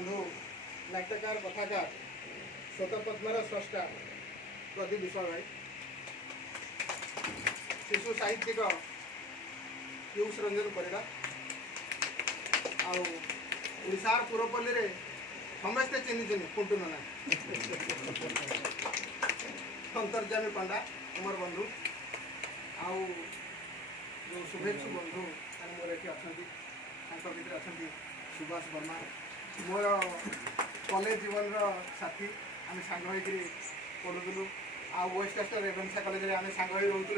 बंधु नाट्यकार कथाकार स्वतपद्मर स्रष्टा प्रदीप विश्वाल भाई शिशु साहित्यिक पीयूष रंजन परिड़ा आशार पुरपल्ली रे समस्ते चिन्ह कुंटू ना अंतर्जामी पंडा अमर बंधु आउ जो शुभेच्छु बंधु मोर ये अच्छा भर अच्छा सुभाष वर्मा मोर कॉलेज जीवन साथी आम सांग पढ़ुलु आ वेस्टमिन्स्टर रेभेन्सा कॉलेज में आम सांग रोलु जो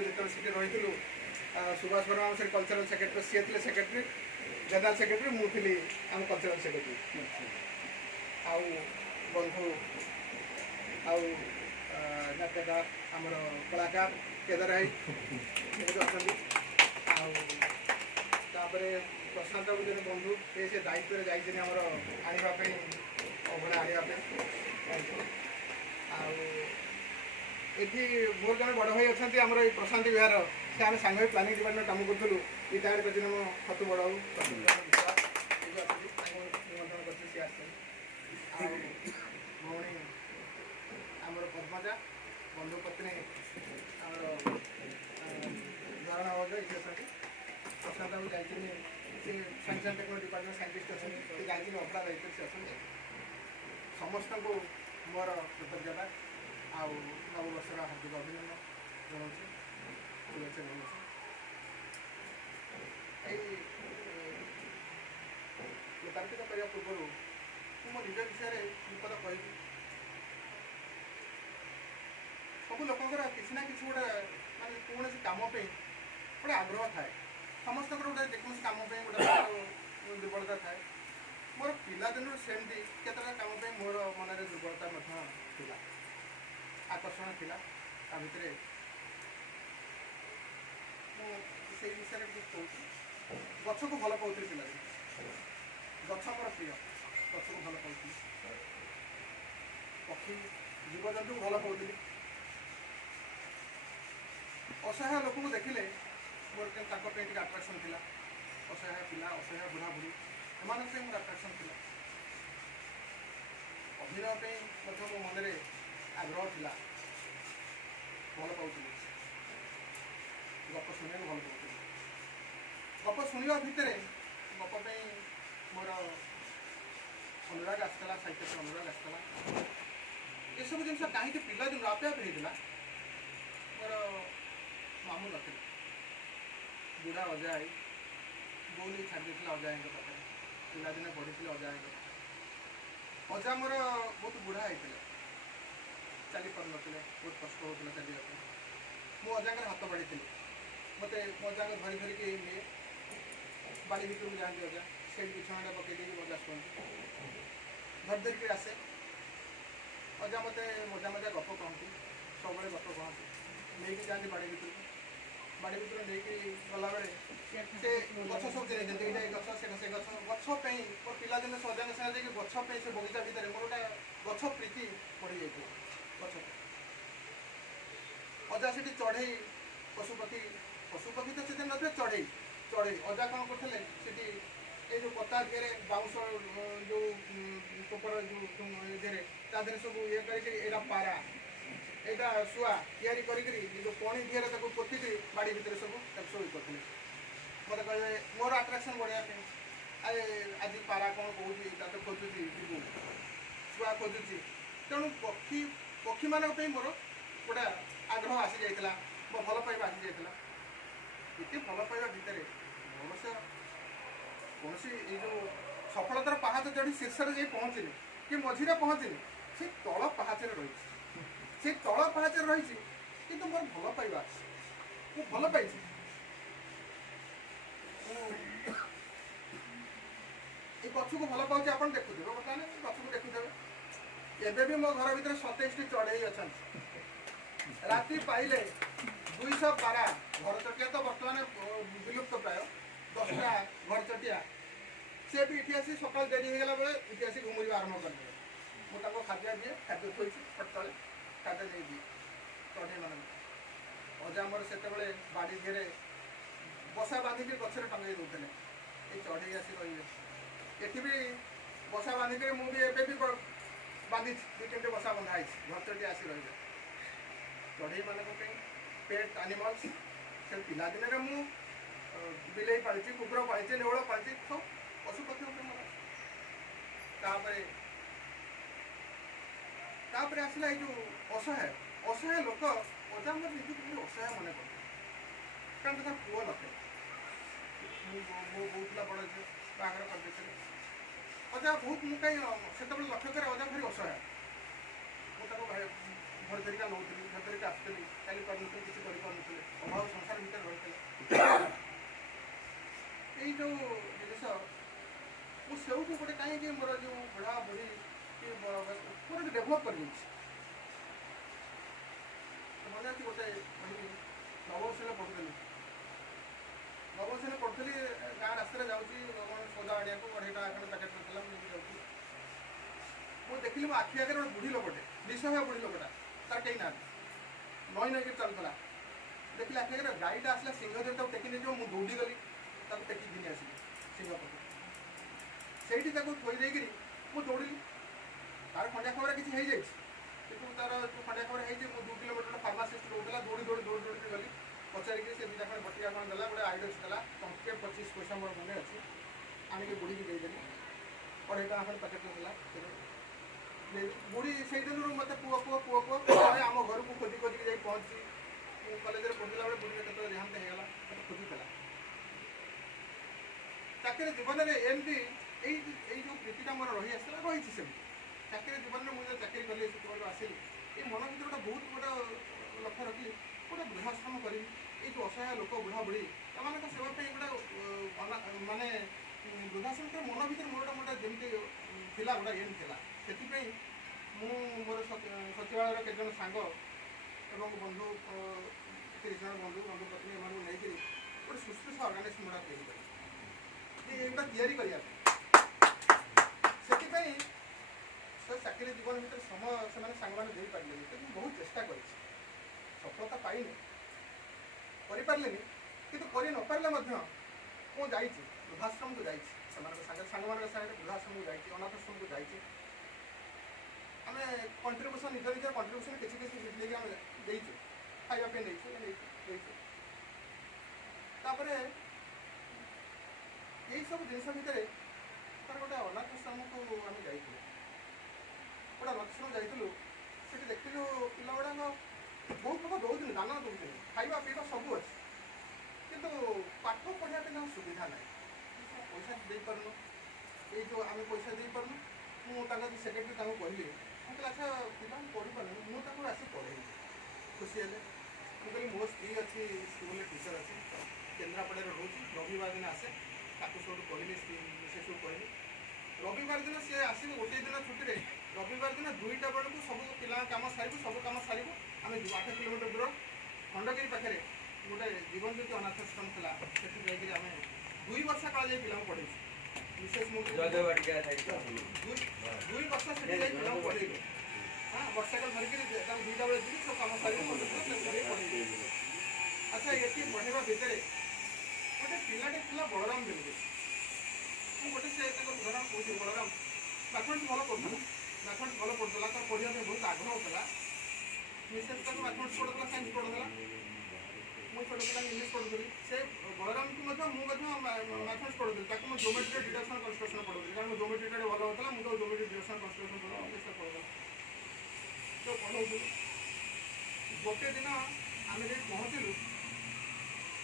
रही सुभाष वर्मा से कल्चरल सेक्रेटरी सी थे सेक्रेटरी जनरल सेक्रेटरी मुझे आम कल्चरल सेक्रेटरी आउ बंधु आउ नाट्यकार आमर कलाकार केदार भाई आउे प्रशांत जो बंधु से दायित्व जाइए आमर आने अभड़ा आने आठी मोर जन बड़ भाई अच्छा आमर ये प्रशांत विहार से आम सांग प्लानिंग डिपार्टमेंट काम करूँ रिटायर्ड कर मो खतु बड़ भौणी आमर पद्मजा बंधु पत्नी आमर धारणा ये अच्छा प्रशांत बाबू जाइए से science and technology department scientist अच्छे जाइए अभड़ा दायित्व से अच्छा समस्त को मोर कृतज्ञता आउ नववर्ष हार्दिक अभिनंदन जनाऊँ शुभेच्छा जनाऊँ लोकार्पित करने पूर्व मो निज विषय विपद कह सब लोकर किसी ना कि गोटे मानते कौन कम गोटे आग्रह थाए समस्त गोटे जेको कम गोटे दुर्बलता थाए मोर पिलादिन सेमती केतटा कम मोर मन में दुर्बलता थिला आकर्षण थिला ता भितर से विषय कहूँ गछ को भल पाऊँ पिलादिन गछ मोर प्रिय गछ को भल पाऊँ पक्षी जीवजंतु को भल पाऊँ असहाय लोक को देखिले मोर टे आट्राक्शन थिला असहाय पिला असहाय बुढ़ा बुढ़ी एम मोर आट्राक्शन थिला अभिनय मो मन में आग्रह थिला भल पाऊँ गप शुणा भल पाऊँ गप शुणा भितर गप मोर अनुराग आसला साहित्य अनुराग आसला ये सब जिन कहीं पिलादिन आपे आपे होता मोर मामू न बुढ़ा अजा आई बोली छाड़ी अजा पाखे पिलादिने पढ़ी अजा अजा मोर बहुत बुढ़ा होते चली पार ना बहुत कष्ट होता चलने मु अजा हाथ बढ़ी मत मो अजा धरी धरिकी निए बाड़ी भितर जाती अजा से बिछाणा पकई मजा शुणती धर धरिकी आसे अजा मत मजा मजा गप कहती सब गप कहती नहीं जाती बाड़ी भितर बाड़ी भितर नहीं गला बेले से गछ सब चिन्ह ये गछ से गछ गछपी मोर पिलादिन सजांग सागे गछपी से बगीचा भितर मोर गोटे गछ प्रीति पड़ जाए गछ अजा से चढ़ई पशुपक्षी पशुपक्षी तो से नथे चढ़ई चढ़ई अजा कौन करते ये जो पता दिए बाउंस जो पेपर जो देहरे सब ये कर पारा यहाँ शुआ या जो पणी दिहर पोति बाड़ी भितर सब शो करते मत कहे मोर आट्राक्शन बढ़िया आज पारा कौन कहूँ खोजुची जीव शुआ खोजुची तेणु पक्षी पक्षी मान मोर गोटे आग्रह आसी जाता भल पाइबा आसी जाता ये भल पाइबा भितर अवश्य कौन ये जो सफलतार पहाच चढ़ी शीर्ष जाए पहुँचनी कि मझीरे पहुँचनी से तल पहाच रही से तल पहाच रही कि मोर भल पाइबा मु भल पाई ये गछ को भल पाऊँ आप देखुए बर्तमान गछ को देखुए एवं भी मो घर भर 27 चढ़ई अच्छा राति पाइले 212 घर चटिया तो बर्तमान विलुप्त प्राय 10टा घर चटिया सी भी इति आसी सकाल डेरी होगा बेले इति आसी घुमुरी आरम्भ कर मुझे खाद्य दिए खाद्य थोड़ी तले खाद्य दे दिए चढ़ई मान अजा मोर से बाड़ी दिए बसा बांधिकी गचर टंगे दौले ये चढ़ई आसी रही ये बसा बांधिक मुझे बांधी 2-3 बसा बंधाई घरटी आसी रही चढ़ई मान पेट आनिमल्स से पिलादिन मु बिले पाली कुकुर पाली नेवल पाली सब पशुपक्षी आसला ये जो असहाय लोक अजा मोर निजी असहाय मन कर कारण तार पुओ नथे मो बोला बड़ झील बाहर करदे अजा बहुत मुझे से लक्ष्य करे अजा भारी असहाय मुझे घर धरिका नौली घर धरिका आसुली चाली पार किसी करें अभाव संसार भितर रही यही जो जिस मुझे गोटे कहीं मोर जो बुढ़ा बुढ़ी कि पूरा डेभलप कर मजा अच्छी गोटे कह नवम श्रेणी पढ़ुली नवम श्रेणी पढ़ुली गाँ रास्ते जाऊँगी सौदा आनिया अढ़ेटा पैकेट रखा मुझे मुझे देखिली मो आखि आगे गोटे बुढ़ी लोकटे निस्सहाय बुढ़ी लोकटा तार कहीं ना नई नईक चलता देखिए आखि आगे गाड़ीटा आसला सिंह देवता टेकी नहीं मुझे दौड़ी गली टेकी घिनी आसली सिंह पक्ष से थोई देकर मुझे दौड़ी तार खंडिया खबर किसी हो जाए कि तार जो खंडिया खबर है 2 किलोमीटर फार्मासीस्ट रोकला दौड़ी दौड़ी दौड़ी दौड़ी गली पचारिक से 2टा खंड बटिया खंड देला गोटे आइडक्स देला टंके 25 पैसा मोर मन अच्छी आनिक बुढ़ी की देदेली 2.5 टका खंड पैकेट देला बुढ़ी से दिन मत पुओ पुओ पुओ पुओ आम घर को खोजी खोजिक जाई पहुँची कलेज पढ़ला बेले बुढ़ी केत देहांत होगा खोजुला चाकरी जीवन में एमती जो प्रीतिटा मोर रही आसला रही से चाकरी जीवन में मुझे चाकरी कली से आसिली ये मन भर गोटे बहुत गोटे लक्ष्य रखी गोटे वृद्धाश्रम करी ये जो असहाय लोक बुढ़ा बुढ़ी एम सेवाई गोटे मानने वृद्धाश्रम मन भर मोर गोटे जमी गोटे एम था से मोर सचिवालय केतन सांग एवं बंधु 30 जन बंधु बंधु पत्नी एम नहीं गोटे सुश्रूषा अर्गानाइजेसन गुड़ा तैयारी से चाकरी जीवन भर समय से सांग मैंने दे पारे लेकिन बहुत चेष्टा कर सफलता पाइनि करें कि कर नपारे मुझे वृद्धाश्रम को जाइए सांग वृद्धाश्रम को जाइए अनाथाश्रम को जाइए आम कंट्रीब्यूशन निज निज कंट्रीब्यूशन किसी आम देचु खावाई नहीं यही सब जिन भितर तार गोटे अनाथाश्रम को आम जा गोटे अनाथाश्रम जाइलु से देखिलु पिला गुड़ा बहुत लोग दौन दाना दौन खावा पीवा सब अच्छे कितु पाठ पढ़ाई सुविधा ना पैसा दे पार्न ये जो आम पैसा दे पार्न मुझे सेक्रेटरी कहली मुझे अच्छा पिला पढ़ी पार मुझे आसी पढ़े खुशी है मुझे मो स्त्री अच्छी स्कूल टीचर अच्छी केन्द्रापड़ा रोज रविवार दिन आसे सब कहली से सब कहली रविवार दिन सी आस गोटे दिन छुट्टी रविवार दिन 2टा बेलू सब पिला कम सारू सब कम सारू आम 8 किलोमीटर दूर खंडगिरी पाखे गोटे जीवन ज्योति अनाथाश्रम था से आम 2 वर्ष काल जाए पिला पढ़े विशेष 2 वर्ष से पिला पढ़े हाँ वर्षा काल धरिकी 2टा बेले जी सब कम सारू पढ़े अच्छा ये पढ़ाइबा भितर गोटे पिलाटे था बलराम बेले गोटे से उदाहरण कौन बलराम मैथमेटिक्स भल पढ़ुला मैथमेटिक्स भल पढ़ुला तो पढ़ा बहुत आग्रह होता मिसेस तक मैथमेटिक्स पढ़ुला साइंस पढ़ुला मुझे छोट पिला इंग्लीश पढ़ुली से बलराम को मैथमेटिक्स पढ़ुली ताकि मुझे ज्योमेट्री डिडक्शन कंस्ट्रक्शन पढ़ुली कारण ज्योमेट्री भल होता मुझे ज्योमेट्री डिडक्शन कंस्ट्रक्शन पढ़ा तो पढ़ाऊँ गोटे दिन आम जो पहुँचलु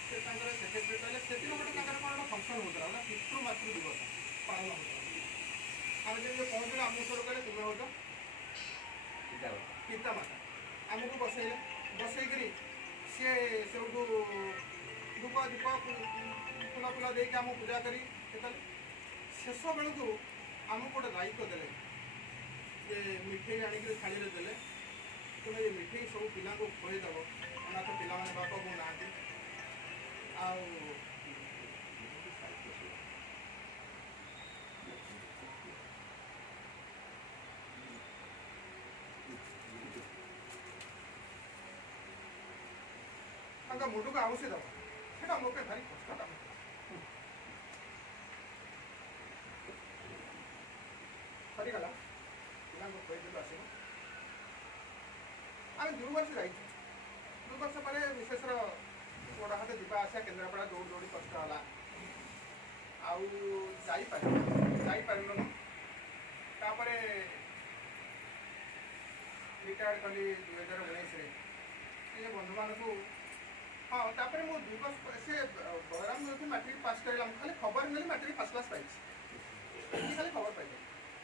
से सेक्रेटरी कहले से गोटे कौन फंक्शन होता है पितृ मातृ दिवस पालन होता आम जब पहुँचल आम सर कहले तुम्हें हो पिता माता आमको बसैले बसैक सी से धूप दीप फूला फूला देक आम पूजा करी शेष बेलू आमको गोटे दायित्व देले जे मिठे आनिक थाली देले तुम्हें ये मिठे सब पिला खुएदेव अनाथ पिला बापा को ना मुंड को आउसी दबा मो भारी कष्ट सरीगला पिला खुद आस आम 2 वर्ष जा 2 वर्ष पर मिसेसर गोड़ हाथ जावा आसा केन्द्रापड़ा दौड़ दौड़ी कष्ट है आईपारूँ तापर रिटायर्ड कली 2019 बंधु मान हाँ तापर मु 2 वर्ष से बलराम जो मैट्रिक पास कर खाली खबर मिली मैट्रिक फर्स्ट क्लास पाई खाली खबर पाई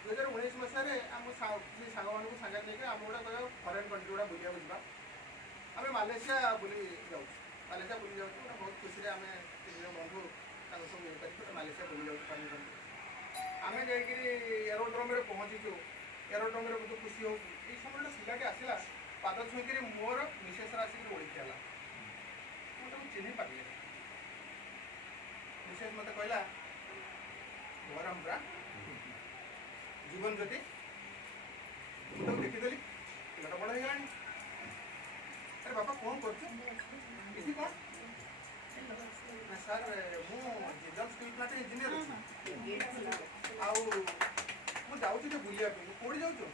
2019 मसीह आम सांग मान सांगे नहीं आम गोटे कह फरेन कंट्री गुड़ा बुलिया जा आम मालेसिया बुली जाऊँ मालेसिया बुली जाऊँ बहुत खुशी आम 3 जन बंधु सब मिलकर मालेसिया बुली जाऊँ फरेन कंट्री आम जाकि एरोड्रोम पहुँचीचु एरोड्रोम बहुत खुशी हो समय पिलाटे आसला पाद छुईक मोर मिसेस आसिक ओढ़ी है मुझे चिन्ह पारे मिसेस मत कहला बलराम पूरा जीवन ज्योति मुझे देखीदेली पिलाटा बड़ होगा अरे बापा कौन कर कौन सर मुझे स्टील प्लांट इंजीनियर आउँ बुलिया कौटी जाऊँ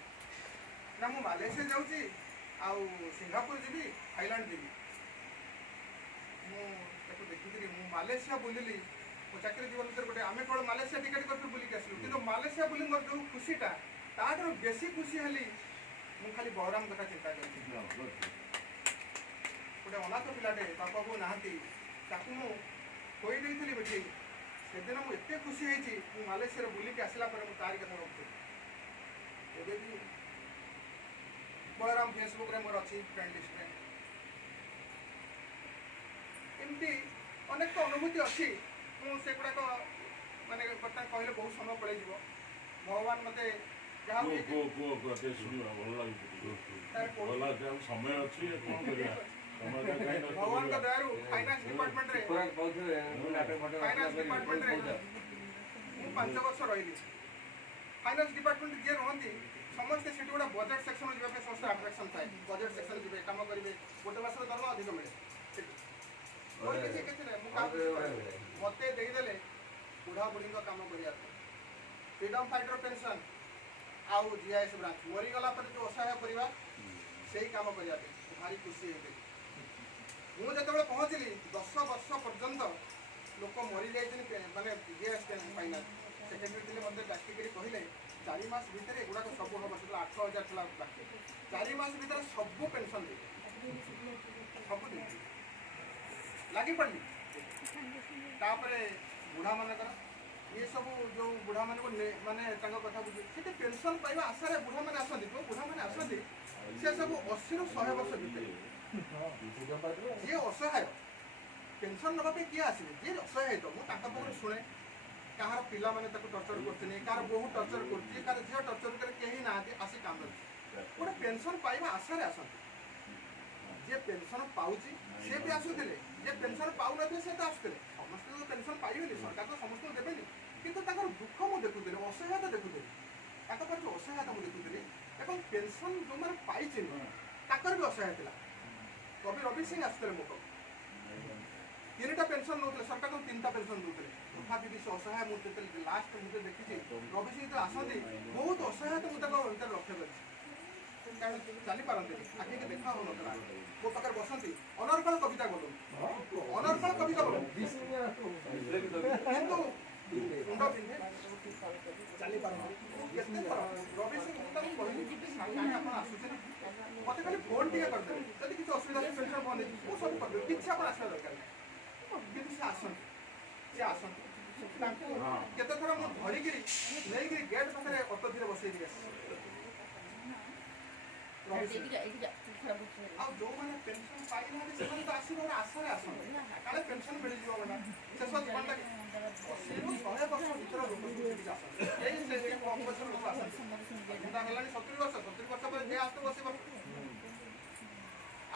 ना मु मालेसिया जाऊँगी आउ सिंगापुर जी थाईलैंड जी मुझे देखी मालेसिया बुलिली मो चाकरी जीवन भर गोटे आम कौन मालेसिया टिकेट कर बुलिक आसलु कि मालेसिया बुली मोर जो खुशीटा ताठू बेसी खुशी हली मु खाली बलराम कथा चिंता कर गोटे अनाथ पिलाटे बापा बो नहांती ताकू मु खोई देइथिली बेठी से दिन मु एते खुशी होईची मु मालेसिया बुलिक आसला पर मु तारी कथा भाबुथि एबे भी बलराम फेसबुक रे मोर अच्छी फ्रेंड लिस्ट में एमती अनेक अनुभूति अच्छी मुझे गुड़ाक माने बर्तमान कहले बहुत समय पड़े भगवान मते जहाँ भगवान का दयारू फाइनेंस डिपार्टमेंट रे 5 वर्ष रही फाइनेंस डिपार्टमेंट जी रहती समस्ते से गोटे बजेट सेक्शन जावाई समस्त आट्राक्शन थाए बजेट सेक्शन जी कम करेंगे गोटे मास दरमा अधिक मिले मत देदेले बुढ़ा बुढ़ी कम कर फ्रीडम फाइटर पेंशन आउ जीआईएस ब्रांच मरीगला जो असहाय परिवार से ही कम करने भारी खुशी होती मुझे पहुँचली 10 वर्ष पर्यंत लोक मरी जाए माने जीआईएस पाइना सेक्रेटरी थे मतलब डाकिक कहले 4 मास भितर एगुड़ा सब हम से 8,000 था बाकी 4 मास भितर सब पेनसन दे सब लगी पड़ी तापर बुढ़ा मानकर ये सब जो बुढ़ा मान माने कथा बुझे से पेनसन पाइबा आशा बुढ़ा मैंने आसती जो बुढ़ा मैंने आसती से सब 80 ରୁ 100 वर्ष भितर जी असहाय पेनसन नापी किए आसवे जी असहाय तो मुझे शुणे कहार पिला माने टर्चर करते कहार बहु टर्चर कर झील टर्चर कर कहीं ना आसी काम गोटे पेनसन पाइबा आशा आसती जे पेनसन पाऊँगी सी भी आसुले जे पेनसन पाऊ न से तो आसुले समस्त तो पेनसन पाइबे सरकार तो समस्त देवे किंतु दुख मुझे देखुली असहायता देखुली जो असहायता मुझे देखुली और पेनसन जो मैंने पाई भी असहाय था कवि रवि सिंह आसते मो 3टा पेनसन नौते सरकार को 3टा पेनसन दूसरे तथापि भी असहाय मुझे लास्ट मुझे देखी रवि सिंह जो आसती बहुत असहायता मुझे लक्ष्य कर चली पारती आखि के देखा हो ना मो पाखे बसती अनर्गल कविता बोलूँ अनर्गल कविता बोलूँ किंतु मुंड पिंधे चली पारती रवि सिंह कहली आप आसुचे मत खाली फोन टे करदे जब किसी असुविधा पेनसन फोन मुझे सब करदेवी किसी आप आसवा दरकार कि से आसती केत थर मुझे धरिकी नहीं गेट पाखे अटो धीरे बसई जो मैंने पेनसन पाई तो आसवे आशा आसते काले पेनसन मिल जाए शेष जीवन लगे 100 वर्ष भर लोग कम बस लोग आसती 70 वर्ष पर जे आस बस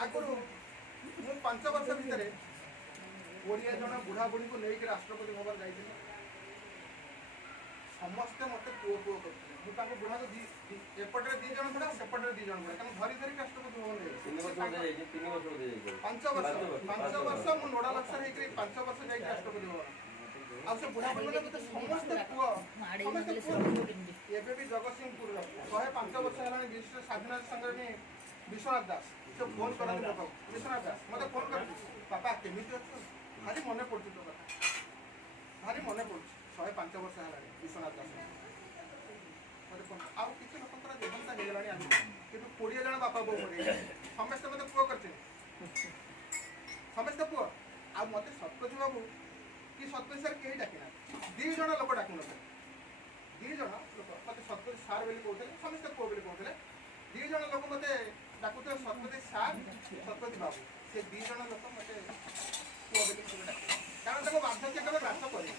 आगुरी मु 5 वर्ष भितर ओडिया जन बुढ़ा बुढ़ी को लेकिन राष्ट्रपति भवन जाइए समस्ते मत पुओ पुओ करते बुढ़ा को एपटे 2 जन बुढ़ा सेपटे 2 जन बुढ़ा कहीं धरी धरी राष्ट्रपति भवन 5 वर्ष मु नोडाल अफसर 5 वर्ष जाइए राष्ट्रपति भवन ଆଉ ସେ ବୁଢ଼ା ବୁଢ଼ୀ ମତେ ସମସ୍ତେ ପୁଅ ସମସ୍ତେ ପୁଅ ଏବେ ବି ଜଗତସିଂହପୁରର 105 ବର୍ଷ ହେଲାଣି ବିଶିଷ୍ଟ ସ୍ୱାଧୀନତା ସଂଗ୍ରାମୀ ବିଶ୍ୱନାଥ ଦାସ ସେ ଫୋନ୍ କରନ୍ତି ମୋ ପାଖକୁ ବିଶ୍ୱନାଥ ଦାସ ମୋତେ ଫୋନ୍ କରନ୍ତି ବାପା କେମିତି ଅଛୁ ଭାରି ମନେ ପଡ଼ୁଛି ତୋ କଥା ଭାରି ମନେ ପଡ଼ୁଛି 105 ବର୍ଷ ହେଲାଣି ବିଶ୍ୱନାଥ ଦାସ ମୋତେ ଆଉ କିଛି ଲୋକଙ୍କର ଜୀବନଟା ହେଇଗଲାଣି ଆଜି କିନ୍ତୁ 20 ଜଣ ବାପା ବୋଉ ମରିଗଲେ ସମସ୍ତେ ମୋତେ ପୁଅ କରିଛନ୍ତି ସମସ୍ତେ ପୁଅ ଆଉ ମୋତେ ସତପତି ବାବୁ କି ସତପତି ସାର୍ କେହି ଡାକିନା 2 ଜଣ ଲୋକ ଡାକୁନଥିଲେ 2 ଜଣ ଲୋକ ମୋତେ ସତପତି ସାର୍ ବୋଲି କହୁଥିଲେ ସମସ୍ତେ ପୁଅ ବୋଲି କହୁଥିଲେ 2 ଜଣ ଲୋକ ମୋତେ ଡାକୁଥିଲେ ସତପତି ସାର୍ ସତପତି ବାବୁ ସେ 2 ଜଣ ଲୋକ ମୋତେ ପୁଅ ବୋଲି କେବେ ଡାକିଲେ କାରଣ ତାକୁ ବାର୍ଦ୍ଧକ୍ୟ କେବେ ଗ୍ରାସ କରିନି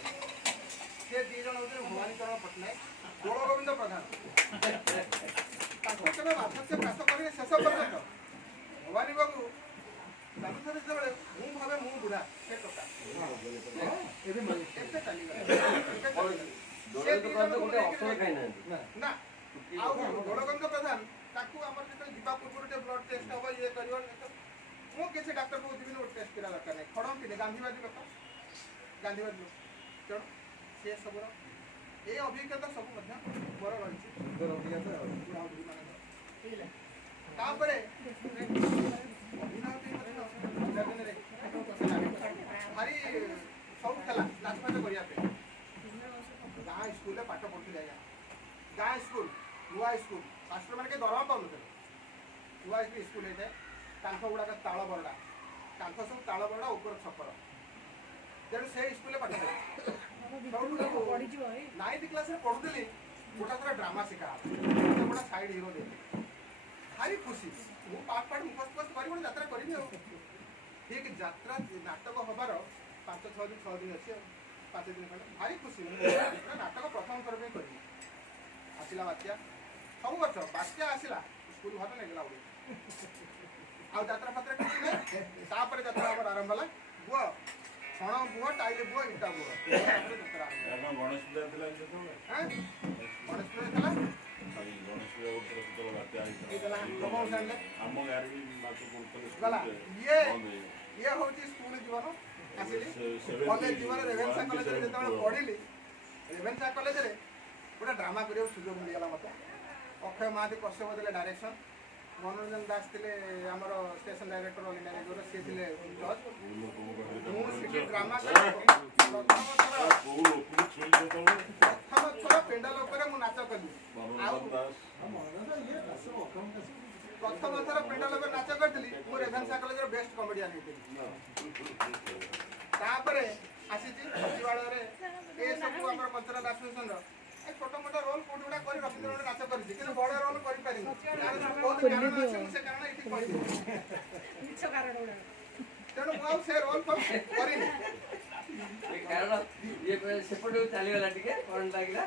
ସେ 2 ଜଣ ହେଉଥିଲେ ଭବାନୀଚରଣ ପଟ୍ଟନାୟକ ଦୋଳ ଗୋବିନ୍ଦ ପ୍ରଧାନ ତାକୁ କେବେ ବାର୍ଦ୍ଧକ୍ୟ ଗ୍ରାସ କରିନି ଶେଷ ପର୍ଯ୍ୟନ୍ତ ଭବାନୀ ବାବୁ ଚାଲୁଥିଲେ ଯେତେବେଳେ ମୁଁ ଭାବେ ମୁଁ ବୁଢ଼ା ସେ ଟୋକା ଏବେ ଚାଲିଗଲା ନା ଆଉ ଦୋଳଗୋବିନ୍ଦ ପ୍ରଧାନ ତାକୁ ଆମର ଯେତେବେଳେ ଯିବା ପୂର୍ବରୁ ଟିକେ ବ୍ଲଡ୍ ଟେଷ୍ଟ ହେବ ଇଏ କରିବ ମୁଁ କିଛି ଡାକ୍ତର କହୁଥିବିନି ଗୋଟେ ଟେଷ୍ଟ କରିବା ଦରକାର ନାହିଁ ଖଡ଼ନ୍ତିନି ଗାନ୍ଧୀବାଦୀ ଲୋକ ତେଣୁ ସେ ସବୁର ଏଇ ଅଭିଜ୍ଞତା ସବୁ ମଧ୍ୟ ମୋର ରହିଛି ତାପରେ ଭାରି ସବୁ ଥିଲା ନାଚପାଚ କରିବା ପାଇଁ ଗାଁ ସ୍କୁଲରେ ପାଠ ପଢ଼ୁଥିଲେ ଆଜ୍ଞା ଗାଁ ସ୍କୁଲ ନୂଆ ସ୍କୁଲ ମାଷ୍ଟର ମାନେ ଦରମା ପାଉନଥିଲେ ନୂଆ ସ୍କୁଲ ହେଇଥାଏ କାନ୍ଥ ଗୁଡ଼ାକ ତାଳ ବରଡ଼ା କାନ୍ଥ ସବୁ ତାଳ ବରଡ଼ା ଉପର ଛପର ତେଣୁ ସେଇ ସ୍କୁଲରେ ପାଠ ପଢ଼େ 9th କ୍ଲାସରେ ପଢ଼ୁଥିଲି ଗୋଟା ଥର ଡ୍ରାମା ଶିଖା ହେଲା ଗୋଟା ସାଇଡ୍ ହିରୋ ଦେଇଥିଲି ଭାରି ଖୁସି ମୁଁ ପାଠ ମୁଖସ୍ତ କରି ଗୋଟେ ଯାତ୍ରା କରିବି ଆଉ ଠିକ୍ ଯାତ୍ରା ନାଟକ ହେବାର 5-6 ଦିନ ଅଛି ଆଉ 5 ଦିନ ଖଣ୍ଡେ ଭାରି ଖୁସି ନାଟକ ପ୍ରଥମ ଥର ପାଇଁ କରିବି ଆସିଲା ବାତ୍ୟା ସବୁ ବର୍ଷ ବାତ୍ୟା ଆସିଲା ସ୍କୁଲ ଘର ନେଇଗଲା ଗୋଟେ ଆଉ ଯାତ୍ରା ଫାତ୍ରା କିଛି ନାହିଁ ତାପରେ ଯାତ୍ରା ଆମର ଆରମ୍ଭ ହେଲା ବୁହ ଛଣ ବୁହ ଟାଇଲ ବୁହ ଇଟା ବୁହ ତାପରେ ଯାତ୍ରା ଗଣେଶ ପୂଜା ଥିଲା ଇଏ ହଉଛି ସ୍କୁଲ ଜୀବନ ଆସିଲି କଲେଜ ଜୀବନ ରେଭେନ୍ସା କଲେଜରେ ଯେତେବେଳେ ପଢ଼ିଲି ରେଭେନ୍ସା କଲେଜରେ ଗୋଟେ ଡ୍ରାମା କରିବାକୁ ସୁଯୋଗ ମିଳିଗଲା ମୋତେ ଅକ୍ଷୟ ମହାନ୍ତି କଶ୍ୟପ ଦେଲେ ଡାଇରେକ୍ସନ୍ ମନୋରଞ୍ଜନ ଦାସ ଥିଲେ ଆମର ଷ୍ଟେସନ ଡାଇରେକ୍ଟର ଅଲ୍ ଇଣ୍ଡିଆ ରେଡ଼ିଓର ସିଏ ଥିଲେ ଜଜ୍ ମୁଁ ସେଠି ଡ୍ରାମା ପ୍ରଥମ ଥର ପେଣ୍ଡାଲ ଉପରେ ମୁଁ ନାଚ କଲି ଆଉ ପ୍ରଥମ ଥର ପେଣ୍ଡାଲ ଉପରେ ନାଚ କରିଥିଲି ମୁଁ ରେଭେନ୍ସା କଲେଜର ବେଷ୍ଟ କମେଡ଼ିଆନ୍ ହେଇଥିଲି ତାପରେ ଆସିଛି ସଚିବାଳୟରେ ଏସବୁ ଆମର କଲଚରାଲ ଆସୋସିଏସନର ଛୋଟ ମୋଟ ରୋଲ୍ କୋଉଠି ଗୁଡ଼ା କରି ରବୀନ୍ଦ୍ର ନାଚ କରିଛି କିନ୍ତୁ ବଡ଼ ରୋଲ୍ କରିପାରିନି ବହୁତ କାରଣ ଅଛି ମୁଁ ସେ କାରଣ ଏଠି କହିବି ତେଣୁ ମୁଁ ଆଉ ସେ ରୋଲ୍ କରିନି କାରଣ ସେପଟେ ଚାଲିଗଲା ଟିକେ କ'ଣ ଲାଗିଲା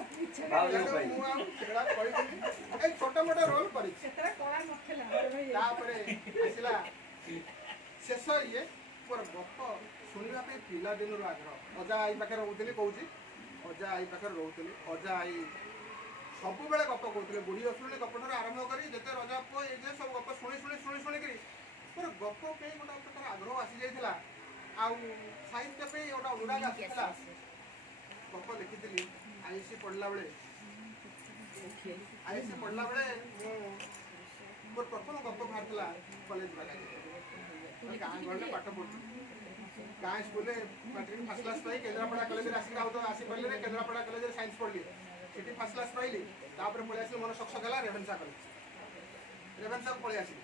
ମୁଁ ଆଉ ସେଗୁଡ଼ା କହିବିନି ଏଇ ଛୋଟ ମୋଟ ରୋଲ୍ କରିଛି ତାପରେ ଆସିଲା ଶେଷ ଇଏ ମୋର ଗପ ଶୁଣିବା ପାଇଁ ପିଲାଦିନରୁ ଆଗ୍ରହ ଅଜା ଆଈ ପାଖରେ ରହୁଥିଲି କହୁଛି ଅଜା ଆଈ ପାଖରେ ରହୁଥିଲି ଅଜା ଆଈ ସବୁବେଳେ ଗପ କହୁଥିଲେ ବୁଢ଼ୀ ଅସୁରଣୀ ଗପଠାରୁ ଆରମ୍ଭ କରି ଯେତେ ରଜା ପୁଅ ଏ ଯେ ସବୁ ଗପ ଶୁଣିକିରି ମୋର ଗପ ପାଇଁ ଗୋଟେ ପ୍ରକାର ଆଗ୍ରହ ଆସିଯାଇଥିଲା ଆଉ ସାହିତ୍ୟ ପାଇଁ ଗୋଟେ ଅନୁରାଗ ଆସିଥିଲା ଗପ ଲେଖିଥିଲି ଆଇଏସ୍ସି ପଢ଼ିଲା ବେଳେ ମୁଁ ମୋର ପ୍ରଥମ ଗପ ବାହାରିଥିଲା କଲେଜ ବାଲାରେ ଗାଁ ଗହଳିରେ ପାଠ ପଢ଼ୁଥିଲି ଗାଁ ସ୍କୁଲରେ ମାଟ୍ରିକ ଫାର୍ଷ୍ଟ କ୍ଲାସ୍ ପାଇ କେନ୍ଦ୍ରାପଡ଼ା କଲେଜରେ ଆସିକି ଆଉ ତ ଆସିପାରିଲେ କେନ୍ଦ୍ରାପଡ଼ା କଲେଜରେ ସାଇନ୍ସ ପଢ଼ିଲି ସେଠି ଫାର୍ଷ୍ଟ କ୍ଲାସ୍ ପାଇଲି ତାପରେ ପଳେଇ ଆସିଲି ମନ ସକ୍ସେସ୍ ହେଲା ରେଭେନ୍ସା କଲେଜ ରେଭେନ୍ସାକୁ ପଳେଇ ଆସିଲି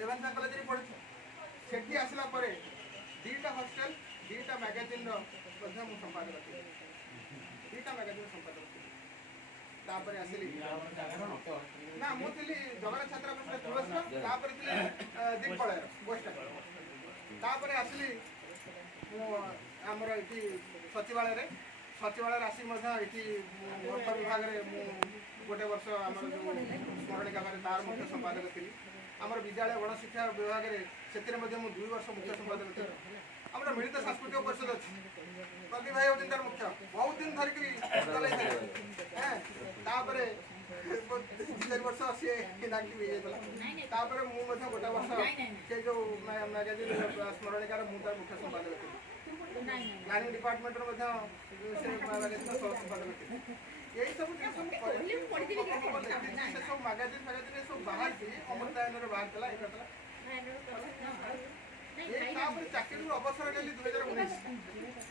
ରେଭେନ୍ସା କଲେଜରେ ପଢ଼ିଛି ସେଠି ଆସିଲା ପରେ 2ଟା ହଷ୍ଟେଲ 2ଟା ମ୍ୟାଗାଜିନ୍ର ମଧ୍ୟ ମୁଁ ସମ୍ପାଦକ ଥିଲି 2ଟା ମ୍ୟାଗାଜିନ୍ ସମ୍ପାଦକ ଥିଲି ତାପରେ ଆସିଲି ନା ମୁଁ ଥିଲି ଜଗନ୍ନାଥ ଛାତ୍ର ପରିଷଦ ତୁଳସୀର ତାପରେ ଥିଲି ଦୀପଳୟର ୱେଷ୍ଟ ତାପରେ ଆସିଲି ମୁଁ ଆମର ଏଠି ସଚିବାଳୟରେ ଆସିକି ମଧ୍ୟ ଏଠି ଅର୍ଥ ବିଭାଗରେ ମୁଁ ଗୋଟେ ବର୍ଷ ଆମର ଯେଉଁ ସ୍ମରଣିକା ଭାବେ ତାର ମୁଖ୍ୟ ସମ୍ପାଦକ ଥିଲି ଆମର ବିଦ୍ୟାଳୟ ଗଣଶିକ୍ଷା ବିଭାଗରେ ସେଥିରେ ମଧ୍ୟ ମୁଁ 2 ବର୍ଷ ମୁଖ୍ୟ ସମ୍ପାଦକ ଥିଲି ଆମର ମିଳିତ ସାଂସ୍କୃତିକ ପରିଷଦ ଅଛି ପ୍ରଦୀପ ଭାଇ ହେଉଛନ୍ତି ତାର ମୁଖ୍ୟ ବହୁତ ଦିନ ଧରିକି ଚଲେଇଥିଲେ ତାପରେ 2-4 ବର୍ଷ ସିଏ ଇନାକ୍ଟିଭ୍ ହେଇଯାଇଥିଲା ତାପରେ ମୁଁ ମଧ୍ୟ ଗୋଟେ ବର୍ଷ ସେ ଯେଉଁ ମ୍ୟାଗାଜିନ୍ ସ୍ମରଣିକାର ମୁଁ ତାର ମୁଖ୍ୟ ସମ୍ପାଦକ ଥିଲି ପ୍ଲାନିଂ ଡିପାର୍ଟମେଣ୍ଟର ମଧ୍ୟ ସେ ମ୍ୟାଗାଜିନ୍ର ସହ ସମ୍ପାଦକ ଥିଲେ। ଏଇ ସବୁ ଜିନିଷ ମୁଁ କରିଛି, ସେ ସବୁ ମ୍ୟାଗାଜିନ୍ ସବୁ ବାହାରିଛି, ଅମୃତାୟନରେ ବାହାରିଥିଲା, ଏଇ କରିଥିଲା। ଏଇ ତାପରେ ଚାକିରିରୁ ଅବସର ନେଲି 2019।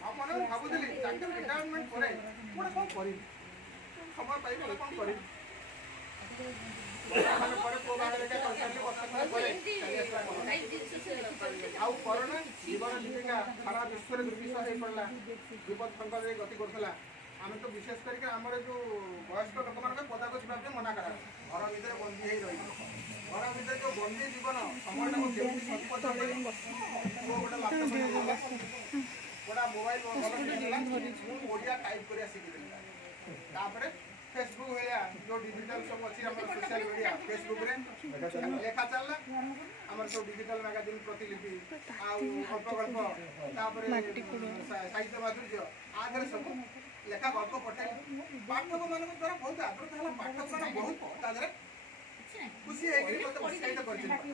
ଆଉ ମନେ ଭାବୁଥିଲି ଚାକିରି ରିଟାୟାରମେଣ୍ଟ ପରେ ଗୋଟେ କ'ଣ କରିବି, ସମୟ ପାଇବି ଗୋଟେ କ'ଣ କରିବି। ପରେ ପୁଅ ବାହାଘର କରିସାରିଲି, ବର୍ଷ ପରେ ଆଉ କରୋନା ଜୀବନ ଜୀବିକା ସାରା ବିଶ୍ୱରେ ଦୁର୍ବିଷ ହେଇପଡ଼ିଲା, ବିପଦ ସଂକଟରେ ଗତି କରୁଥିଲା। ଆମେ ତ ବିଶେଷ କରିକି ଆମର ଯେଉଁ ବୟସ୍କ ଲୋକମାନଙ୍କ ପଦାକୁ ଯିବା ପାଇଁ ମନା କରାଗଲା, ଘର ଭିତରେ ବନ୍ଦୀ ହେଇ ରହିବ। ଘର ଭିତରେ ଯେଉଁ ବନ୍ଦୀ ଜୀବନ ସମୟଟାକୁ କେମିତି ସଦୁପଯୋଗ କରି ପୁଅ ଗୋଟେ ଲାପଟପ୍ ହେଇଗଲା, ଗୋଟେ ମୋବାଇଲ ହେଇଗଲା, ମୁଁ ଓଡ଼ିଆ ଟାଇପ୍ କରିବା ଶିଖିଥିଲି। ତାପରେ ଫେସବୁକ୍ ଭଳିଆ ଯେଉଁ ଡିଜିଟାଲ ସବୁ ଅଛି ଆମର ସୋସିଆଲ ମିଡ଼ିଆ, ଫେସବୁକ୍ରେ ଲେଖା ଚାଲିଲା। ଆମର ସବୁ ଡିଜିଟାଲ ମ୍ୟାଗାଜିନ୍ ପ୍ରତିଲିପି ଆଉ ଗଳ୍ପ ଗଳ୍ପ, ତାପରେ ସାହିତ୍ୟ ମାଧୁର୍ଯ୍ୟ, ଆଧରେ ସବୁ ଲେଖା ଗଳ୍ପ ପଠାଇଲି। ପାଠକମାନଙ୍କ ଦ୍ୱାରା ବହୁତ ଆଦୃତ ହେଲା, ପାଠକମାନେ ବହୁତ ତା ଦେହରେ ଖୁସି ହେଇକି ମୋତେ ଉତ୍ସାହିତ କରିଛନ୍ତି।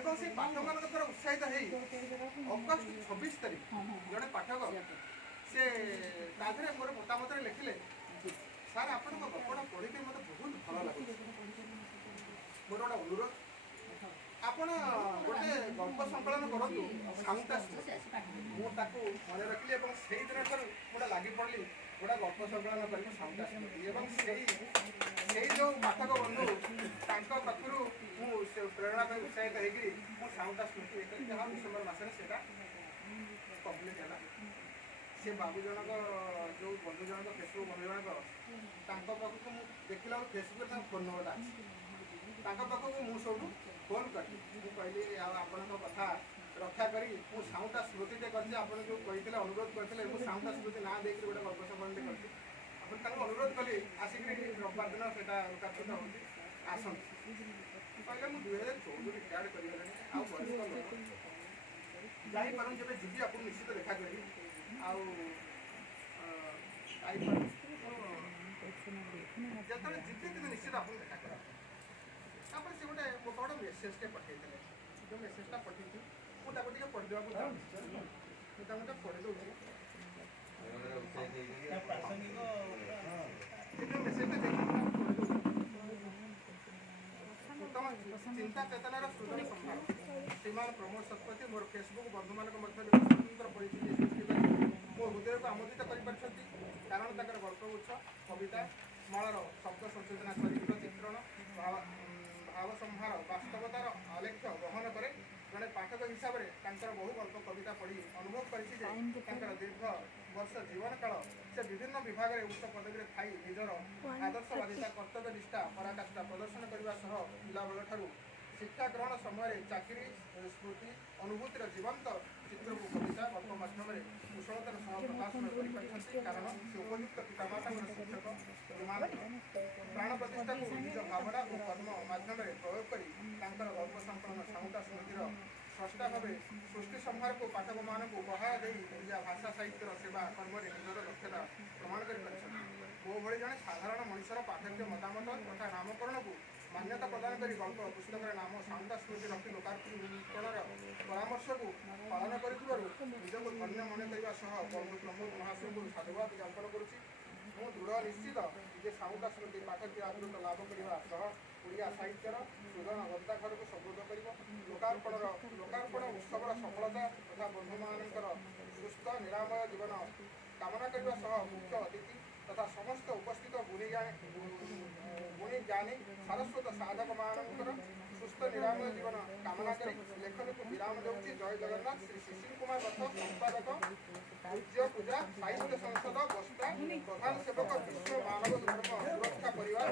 ଏବଂ ସେ ପାଠକମାନଙ୍କ ଦ୍ୱାରା ଉତ୍ସାହିତ ହେଇ ଅଗଷ୍ଟ 26 ତାରିଖ ଜଣେ ପାଠକ ସେ ତା ଦେହରେ ମୋର ମତାମତରେ ଲେଖିଲେ, ସାର୍ ଆପଣଙ୍କ ଗଳ୍ପଟା ପଢ଼ିକି ମୋତେ ବହୁତ ଭଲ ଲାଗୁଛି। ମୋର ଗୋଟେ ଅନୁରୋଧ, ଆପଣ ଗୋଟେ ଗଳ୍ପ ସଂକଳନ କରନ୍ତୁ ସାଉଣ୍ଡ ସ୍ମୃତି। ମୁଁ ତାକୁ ମନେ ରଖିଲି ଏବଂ ସେଇଦିନ ଠାରୁ ଗୋଟେ ଲାଗି ପଡ଼ିଲି ଗୋଟେ ଗଳ୍ପ ସଂକଳନ କରିବି ସାଉଣ୍ଡ ସ୍ମୃତି। ଏବଂ ସେଇ ଯେଉଁ ପାଠକ ବନ୍ଧୁ ତାଙ୍କ ପାଖରୁ ମୁଁ ସେ ପ୍ରେରଣା ପାଇଁ ଉତ୍ସାହିତ ହେଇକରି ମୁଁ ସାଉଣ୍ଡ ସ୍ମୃତି ହେଇକରି ଯାହା ଡିସେମ୍ବର ମାସରେ ସେଇଟା କମ୍ପ୍ଲିଟ୍ ହେଲା। ସେ ବାବୁ ଜଣକ ଯେଉଁ ବନ୍ଧୁ ଜଣକ ଫେସବୁକ୍ ବନ୍ଧୁ ଜଣକ ତାଙ୍କ ପାଖକୁ ମୁଁ ଦେଖିଲା ବେଳକୁ ଫେସବୁକ୍ରେ ତାଙ୍କ ଫୋନ୍ ନମ୍ବରଟା ଅଛି। ତାଙ୍କ ପାଖକୁ ମୁଁ ସବୁଠୁ ଫୋନ୍ କଲି, ମୁଁ କହିଲି ଆଉ ଆପଣଙ୍କ କଥା ରକ୍ଷା କରି ମୁଁ ସାଉଣ୍ଡ ସ୍ମୃତିଟେ କରିଛି। ଆପଣ ଯେଉଁ କହିଥିଲେ ଅନୁରୋଧ କରିଥିଲେ, ମୁଁ ସାଉଣ୍ଡ ସ୍ମୃତି ନାଁ ଦେଇକରି ଗୋଟେ ଗଳ୍ପ ସଂକଳନଟେ କରିଛି। ଆପଣ ତାଙ୍କୁ ଅନୁରୋଧ କଲି ଆସିକରି ରବିବାର ଦିନ ସେଇଟା ଲୋକାର୍ପିତ ହେଉଛି, ଆସନ୍ତୁ। କହିଲେ ମୁଁ 2014 ରିଟାୟାର୍ଡ କରିଗଲିଣି, ଆଉ ବୟସ୍କ ଲୋକ ଯାଇପାରୁନି, ଯେବେ ଯିବି ଆପଣଙ୍କୁ ନିଶ୍ଚିତ ଦେଖା କରିବି। ଆଉ ଯେତେବେଳେ ଯିବି କିନ୍ତୁ ନିଶ୍ଚିତ ଆପଣଙ୍କୁ ଦେଖା କରିବି। ତାପରେ ସେ ଗୋଟେ ମୋ ଗୋଟେ ମେସେଜଟେ ପଠାଇଥିଲେ, ଯେଉଁ ମେସେଜଟା ପଠାଇଥିଲି ମୁଁ ତାକୁ ଟିକେ ପଢ଼ିଦେବାକୁ ଚାହୁଁଛି। ମୁଁ ତାକୁ ଟିକେ ପଢ଼ି ଦେଉଛି। ଚିନ୍ତା ଚେତନାର ସୃଜନ ସମ୍ଭାର ଶ୍ରୀମାନ ପ୍ରମୋଦ ଶତପଥୀ ମୋର ଫେସବୁକ୍ ବନ୍ଧୁମାନଙ୍କ ମଧ୍ୟରେ ସ୍ୱତନ୍ତ୍ର ପରିଚିତି ସୃଷ୍ଟି କରି ମୋ ହୃଦୟକୁ ଆମୋଦିତ କରିପାରିଛନ୍ତି। କାରଣ ତାଙ୍କର ଗଳ୍ପଗୁଚ୍ଛ, କବିତା ମାଳର ଶବ୍ଦ ସଂଶୋଧନା କରି ଚିତ୍ରଣ ଭାବ ସମ୍ଭାର ବାସ୍ତବତାର ଆଲେଖ୍ୟ ବହନ କରେ। ଜଣେ ପାଠକ ହିସାବରେ ତାଙ୍କର ବହୁ ଗଳ୍ପ କବିତା ପଢ଼ି ଅନୁଭବ କରିଛି ଯେ ତାଙ୍କର ଦୀର୍ଘ ବର୍ଷ ଜୀବନ କାଳ ସେ ବିଭିନ୍ନ ବିଭାଗରେ ଉଚ୍ଚ ପଦବୀରେ ଥାଇ ନିଜର ଆଦର୍ଶବାଦିତା, କର୍ତ୍ତବ୍ୟ ନିଷ୍ଠା, ପରାକାଷ୍ଠା ପ୍ରଦର୍ଶନ କରିବା ସହ ପିଲାବେଳଠାରୁ ଶିକ୍ଷା ଗ୍ରହଣ ସମୟରେ ଚାକିରି ସ୍ମୃତି ଅନୁଭୂତିର ଜୀବନ୍ତ ଚିତ୍ରକୁ କବିତା ଗଳ୍ପ ମାଧ୍ୟମରେ କୁଶଳତାର ସହ ପ୍ରକାଶନ କରିପାରିଛନ୍ତି। କାରଣ ସେ ଉପଯୁକ୍ତ ପିତାମାତାଙ୍କର ଶିକ୍ଷକ ପ୍ରାଣ ପ୍ରତିଷ୍ଠାକୁ ନିଜ ଭାବନା ଓ କର୍ମ ମାଧ୍ୟମରେ ପ୍ରୟୋଗ କରି ତାଙ୍କର ଗଳ୍ପ ସଂକଳନ ସାଉଣ୍ଡ ସ୍ମୃତିର ସ୍ରଷ୍ଟା ଭାବେ ସୃଷ୍ଟି ସମ୍ଭାରକୁ ପାଠକମାନଙ୍କୁ ଉପହାର ଦେଇ ଓଡ଼ିଆ ଭାଷା ସାହିତ୍ୟର ସେବା କର୍ମରେ ନିଜର ଦକ୍ଷତା ପ୍ରମାଣ କରିପାରିଛନ୍ତି। ମୋ ଭଳି ଜଣେ ସାଧାରଣ ମଣିଷର ପାଠକ୍ୟ ମତାମତ ତଥା ନାମକରଣକୁ ମାନ୍ୟତା ପ୍ରଦାନ କରି ଗଳ୍ପ ପୁସ୍ତକରେ ନାମ ସାଉଣ୍ଡ ସ୍ମୃତି ରଖି ଲୋକାର୍ପଣର ପରାମର୍ଶକୁ ପାଳନ କରିଥିବାରୁ ନିଜକୁ ଧନ୍ୟ ମନେ କରିବା ସହ ବନ୍ଧୁ ପ୍ରମୋଦ ମହାଶୟଙ୍କୁ ସାଧୁବାଦ ଜ୍ଞାପନ କରୁଛି। ମୁଁ ଦୃଢ଼ ନିଶ୍ଚିତ ଯେ ସାଉଣ୍ଡ ସ୍ମୃତି ପାଠକ୍ୟ ଆଦୃତ ଲାଭ କରିବା ସହ ଓଡ଼ିଆ ସାହିତ୍ୟର ସୁଜନ ଗନ୍ତାଘରକୁ ସମୃଦ୍ଧ କରିବ। ଲୋକାର୍ପଣ ଉତ୍ସବର ସଫଳତା ତଥା ବନ୍ଧୁମାନଙ୍କର ସୁସ୍ଥ ନିରାମୟ ଜୀବନ କାମନା କରିବା ସହ ମୁଖ୍ୟ ଅତିଥି ତଥା ସମସ୍ତ ଉପସ୍ଥିତ ଗୁଣୀ ଜ୍ଞାନୀ ସାରସ୍ୱତ ସାଧକମାନଙ୍କର ସୁସ୍ଥ ନିରାମୟ ଜୀବନ କାମନା କରି ଲେଖନକୁ ବିରାମ ଦେଉଛି। ଜୟ ଜଗନ୍ନାଥ। ଶ୍ରୀ ଶିଶିର କୁମାର ରଥ, ସମ୍ପାଦକ ପୂଜ୍ୟ ପୂଜା ସାହିତ୍ୟ ସଂସଦ ବସ୍ତା, ପ୍ରଧାନ ସେବକ ବିଶ୍ୱ ମାନବ ଧର୍ମ ସୁରକ୍ଷା ପରିବାର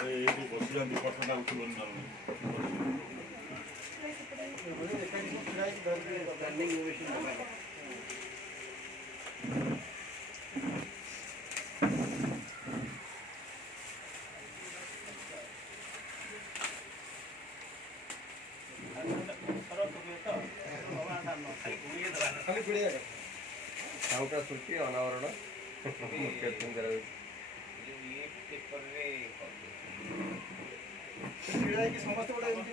ଏଇଠି ବସିଯାନ୍ତି ପଠଟା ଉଠିବନି ନହେଲେ ଏକାଠି ସବୁ ଛିଡ଼ା ହେଇକି ଧରିକି ଖାଲି ପିଡ଼ିଆ ସାଉଟା ସୃଷ୍ଟି ଅନାବରଣ ମୁଖ୍ୟ କରାଯାଉଛି। ଛିଡ଼ା ହେଇକି ସମସ୍ତେ ଗୋଟେ ଏମିତି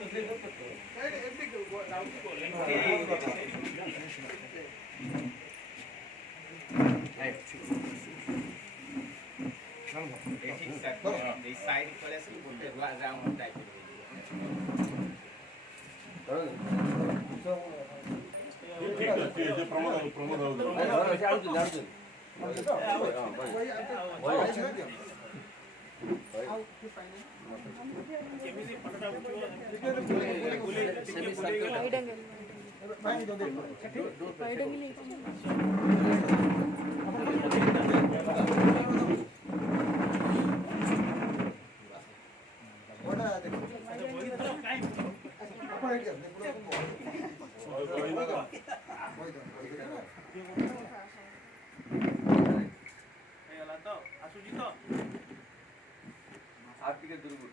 ଠିକ୍ ଅଛି ପ୍ରମୋଦ ଟିକେ ଦୂରକୁ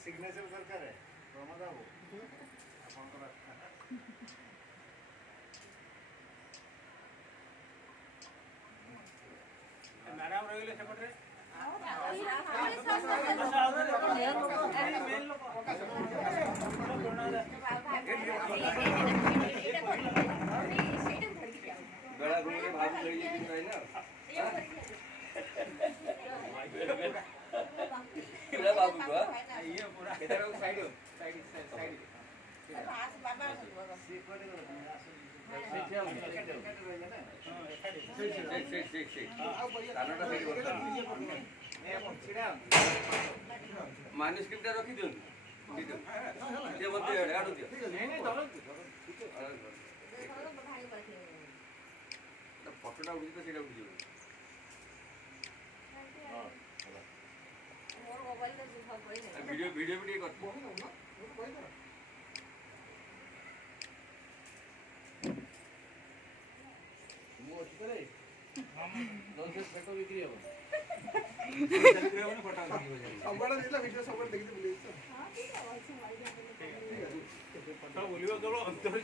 ସିଗ୍ନେଚର ଦରକାର ପ୍ରମୋଦ ବାବୁ ଆପଣଙ୍କର ମ୍ୟାଡ଼ାମ ରହିଲେ ସେପଟରେ ବେଳାଭୂମିରେ ଭାବୁ ହେଇଯାଇଛି କହିନା ବାବୁ ମାନୁସ୍କ୍ରିପ୍ଟ ରଖି ଦିଅନ୍ତୁ ଫଟୋଟା ଉଠିଛି ତ ସେଇଟା ଉଠିଯିବ ଭିଡ଼ିଓ ବି ଟିକେ କରିଥିବ ସବୁଆଡ଼େ ଦେଇଥିଲା ଭିଡ଼ିଓ ସବୁଆଡ଼େ ଦେଖିତେ ବୁଲେଇଛି ବୁଲିବ କେବଳ ଅନ୍ତର